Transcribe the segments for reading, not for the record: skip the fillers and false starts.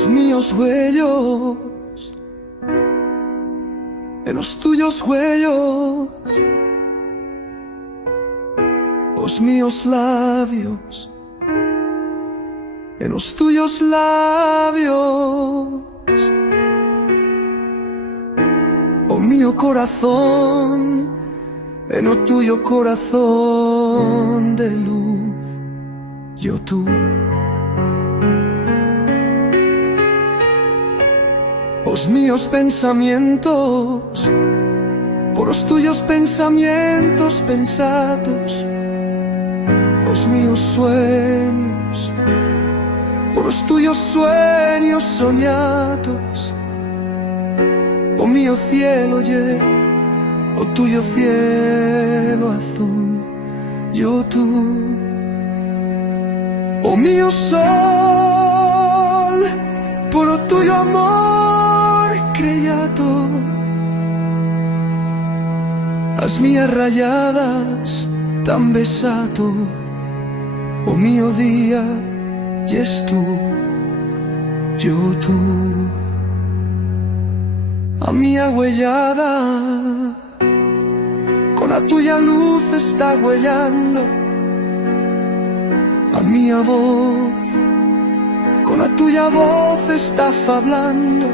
os mios huellos, en os tuyos huellos, os mios labios, en os tuyos labios, o mío corazón, en o tuyo corazón de luz, yo tú. Os míos pensamientos, por os tuyos pensamientos pensados, os míos sueños, por os tuyos sueños soñados, o mío cielo o tuyo cielo azul, yo tú. O mío sol, por o tuyo amor creato, as mías rayadas tan besato, o mío día yes tú, yo tú. A mía huellada con a tuya luz está huellando, a mía voz con a tuya voz está fablando.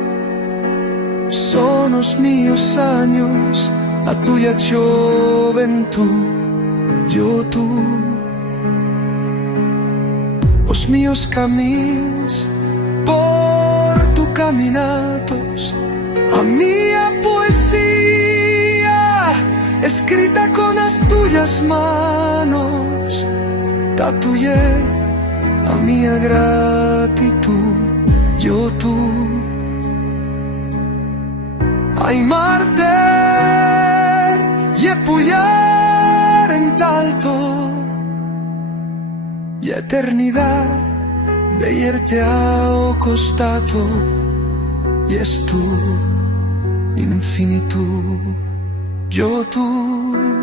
Son os míos años, a tuya juventud, yo tú. Os míos camins por tu caminatos, a mía poesía escrita con as tuyas manos, tatuye a mía gratitud, yo tú. Ai marte y puyar en talto, y eternidad veierte ao costato, y es tú infinitud, yo tú.